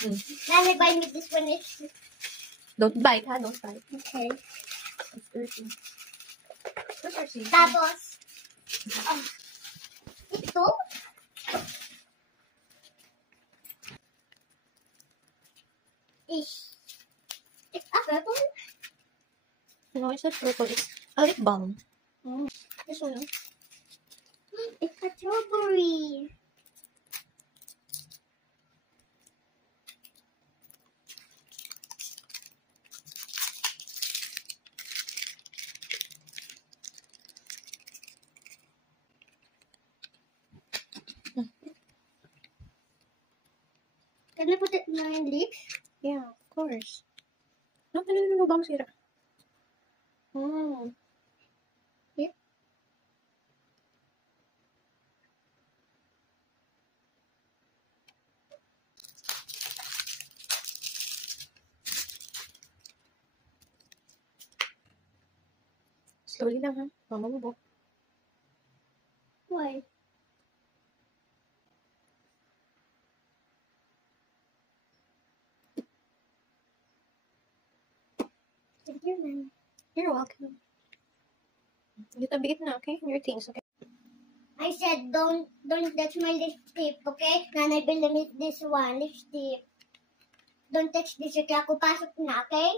Nanay, buy me this one. Don't bite, ha? Don't bite. Okay. It's dirty. Tapos, ito? It's a purple? No, it's not purple. It's a lip balm. This one. It's a strawberry. Can I put it in my lips? Yeah, of course. No, bang sira. Yep. Slowly lang, ha? Mamabubok. Why? Thank you, ma'am. You're welcome. Bigat na, okay? Your things, okay? I said don't touch my lipstick, okay? Nanay, bilamit this one, lipstick. Don't touch this, okay? Ako pasok na, okay?